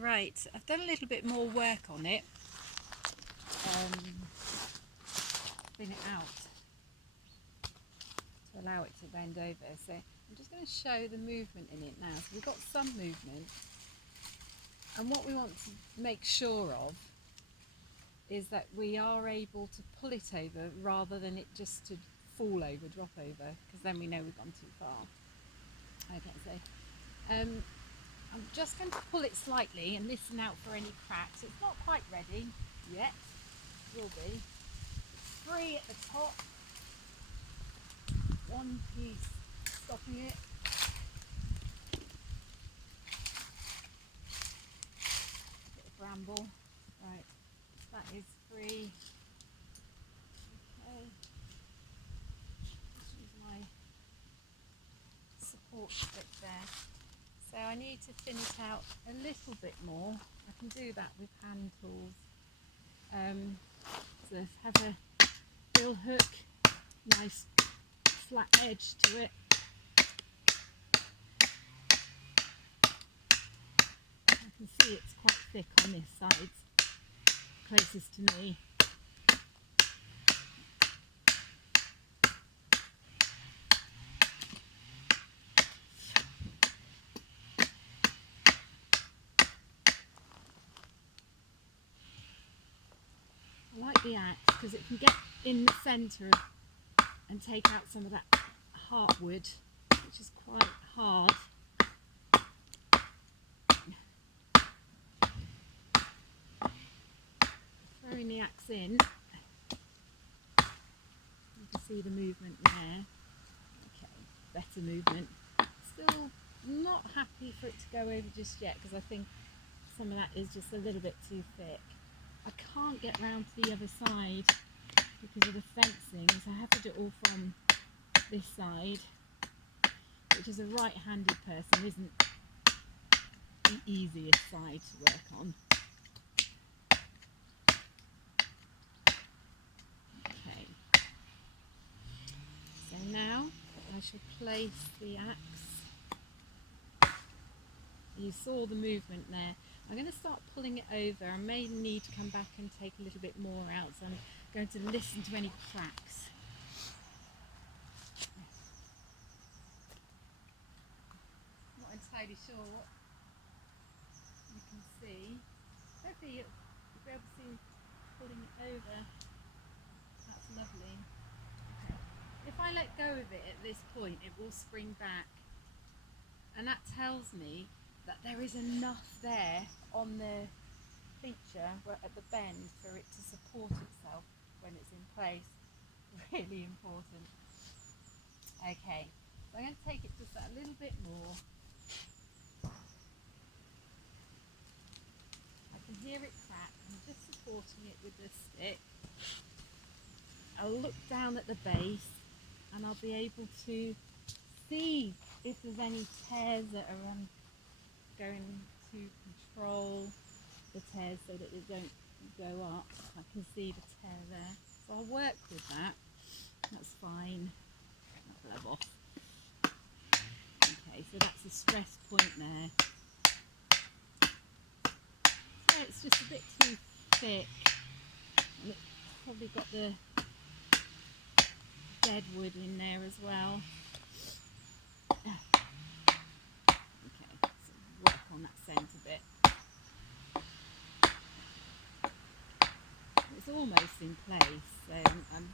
Right, I've done a little bit more work on it. Spin it out to allow it to bend over. So I'm just going to show the movement in it now. So we've got some movement, and what we want to make sure of is that we are able to pull it over rather than it just to fall over, drop over, because then we know we've gone too far. Okay, so I'm just going to pull it slightly and listen out for any cracks. It's not quite ready yet, it will be. Three at the top, one piece stopping it. A bit of bramble. Right, that is free. Okay, just use my support bit there. So I need to thin it out a little bit more. I can do that with hand tools. So have a bill hook, nice flat edge to it. I can see it's quite thick on this side, closest to me. I like the axe because it can get in the centre and take out some of that heartwood, which is quite hard. Throwing the axe in, you can see the movement there. Okay, better movement. Still not happy for it to go over just yet because I think some of that is just a little bit too thick. I can't get round to the other side because of the fencing, so I have to do it all from this side, which as a right-handed person isn't the easiest side to work on. Okay, so now I shall place the axe. You saw the movement there. I'm going to start pulling it over. I may need to come back and take a little bit more out, so I'm going to listen to any cracks. Not entirely sure what you can see. Hopefully you'll be able to see pulling it over. That's lovely. Okay. If I let go of it at this point, it will spring back, and that tells me that there is enough there on the feature at the bend for it to support itself when it's in place. Really important. Okay, so I'm going to take it just a little bit more. I can hear it crack. I'm just supporting it with the stick. I'll look down at the base and I'll be able to see if there's any tears that are going to control the tears so that they don't go up. I can see the tear there, so I'll work with that. That's fine. I'll glove off. Okay, so that's the stress point there. So it's just a bit too thick, and it's probably got the dead wood in there as well. Okay, so work on that centre bit. It's almost in place, so I'm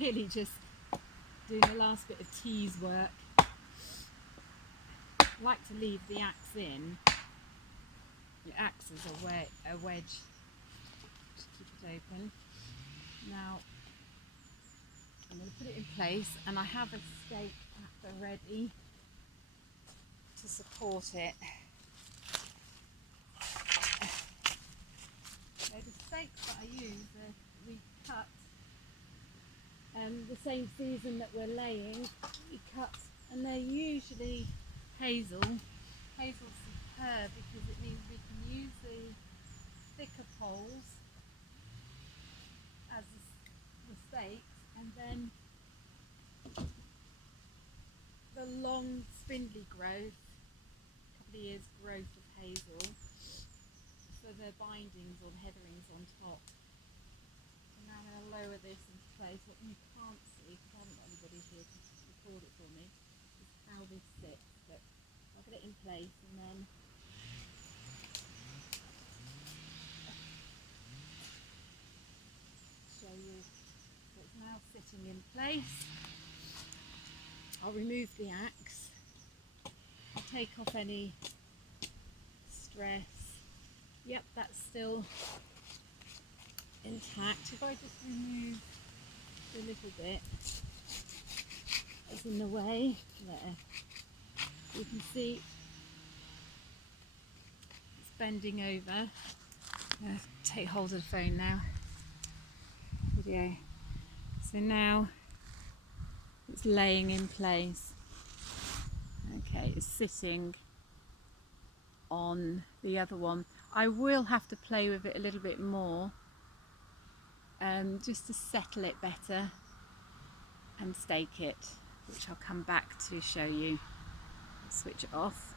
really just doing the last bit of tease work. I like to leave the axe in. The axe is a wedge. Just keep it open. Now I'm going to put it in place, and I have a stake at the ready to support it. So the stakes that I use we cut the same season that we're laying. We cut, and they're usually hazel. Hazel's superb because it means we can use the thicker poles as the stakes, and then the long spindly growth, a couple of years growth of hazel. the bindings or the heatherings on top. So now I'm going to lower this into place. What you can't see, because I haven't got anybody here to record it for me, is how this sits. But I'll get it in place and then show you. So it's now sitting in place. I'll remove the axe. I'll take off any stress. Yep, that's still intact. If I just remove the little bit that's in the way, there, you can see it's bending over. I'm going to take hold of the phone now. Video. So now it's laying in place. Okay, it's sitting on the other one. I will have to play with it a little bit more just to settle it better and stake it, which I'll come back to show you. Switch it off.